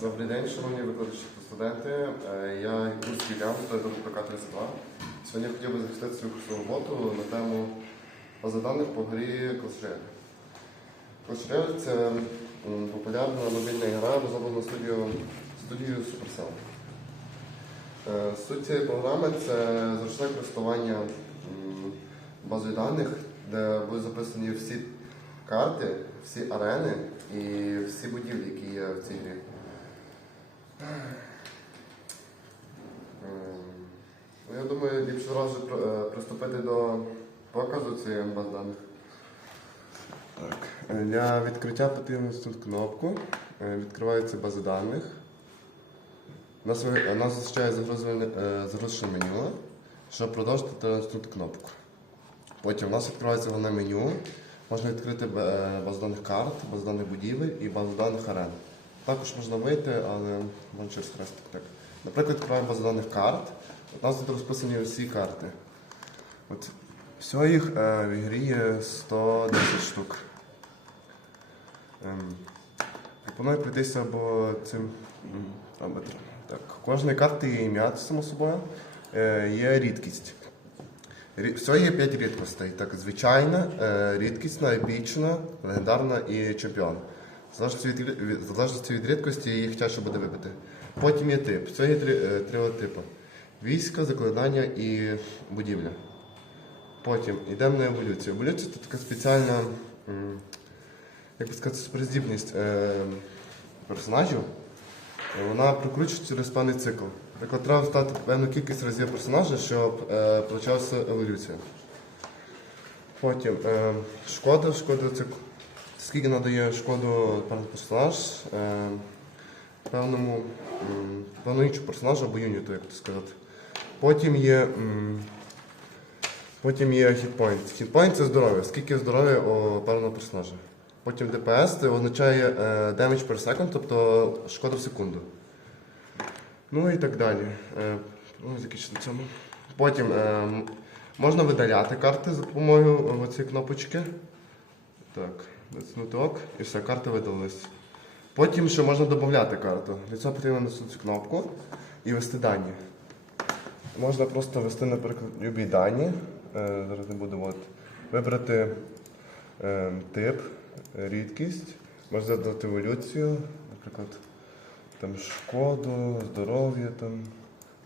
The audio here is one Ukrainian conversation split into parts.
Добрий день, шановні викладачі та студенти. Е, Я Гурський Лян, студент ПК-32. Сьогодні я хотів би захистити свою курсову роботу на тему бази даних по грі Clash Royale. Це популярна мобільна гра, розроблена студією, студією Supercell. Е, Суть цієї програми це зручне користування базою даних, де будуть записані всі карти, всі арени і всі будівлі, які є в цій грі. Ем, ну, Я пр- е, приступити до показу цієї баз даних. Так. е, Для відкриття потрібно тут кнопку. Е, Відкривається база даних. Нас, нас зустрічає загрузне е, меню. Щоб продовжити, натиснути кнопку. Потім у нас відкривається головне меню. Можна відкрити базу даних карт, базу даних будівель і базу даних арен. Також можна вийти, але можна через хрестик. Так. Наприклад, відкриваємо базу даних карт. У нас тут розписані всі карти. От. Всього їх е, в ігрі є 110 штук. Ем, пропоную пройтися або цим м, Так. Кожної карти є ім'я, само собою. Е, є рідкість. Рі- Всього є 5 рідкостей. Так, звичайна, е, рідкісна, епічна, легендарна і чемпіон. Залежності від, рідкості їх тяжче буде вибити. Потім є тип. Всього є три, е, три типи. Війська, закладання і будівля. Потім йдемо на еволюцію. Еволюція це така спеціальна, як би сказати, суперздібність е, персонажів. Вона прокручується через певний цикл. Наприклад, треба стати певну кількість разів персонажа, щоб е, почалася еволюція. Потім е, шкода, шкода це скільки надає шкоду персонаж е, певному, певному іншому персонажу або юніту, як то сказати. Потім є. Потім є хітпоінт. Хітпоінт це здоров'я. Скільки здоров'я у певного персонажа. Потім ДПС це означає е, damage per second, тобто шкода в секунду. Ну і так далі. Е, ну, на цьому. Потім можна видаляти карти за допомогою цієї кнопочки. Так, натиснути ок, і все, карти видалились. Потім ще можна додати карту. Для цього потрібно натиснути кнопку і ввести дані. Можна просто ввести, наприклад, любі дані. Е, зараз не буду от. Вибрати е, тип, рідкість, можна задати еволюцію, наприклад, там шкоду, здоров'я, там,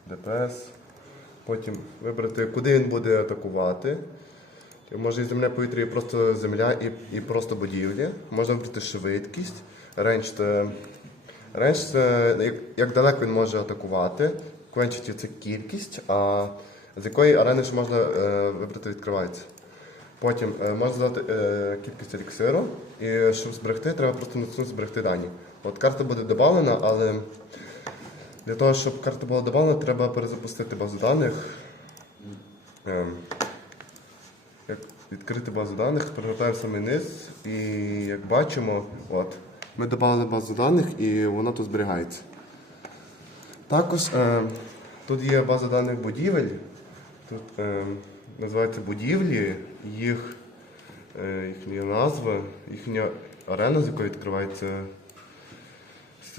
ДПС. Потім вибрати, куди він буде атакувати. Може і земля повітря, і просто земля, і, і просто будівлі. Можна вибрати швидкість. Рейндж рейндж як, як далеко він може атакувати. Quantity – це кількість, а з якої арени ж можна е, вибрати відкривається. Потім е, можна задати е, кількість еліксиру, і щоб зберегти, треба просто натиснути зберегти дані. От карта буде додана, але для того, щоб карта була додана, треба перезапустити базу даних. Ем, як відкрити базу даних, перегортаємо самий низ, і як бачимо, от, ми додали базу даних і вона тут зберігається. Також е, тут є база даних будівель. Тут е, називаються будівлі, їх, е, їхня назва, їхня арена, з якої відкривається,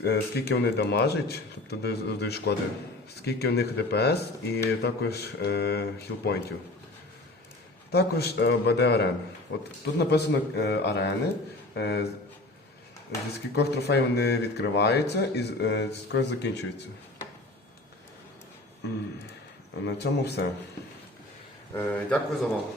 е, скільки вони дамажать, тобто де завдають шкоди, скільки у них ДПС і також е, хілпойнтів. Також е, БД арена. От тут написано е, арени. Е, зі скількох трофеїв вони відкриваються і з е, скількох закінчуються. На цьому все. Е, Дякую за увагу.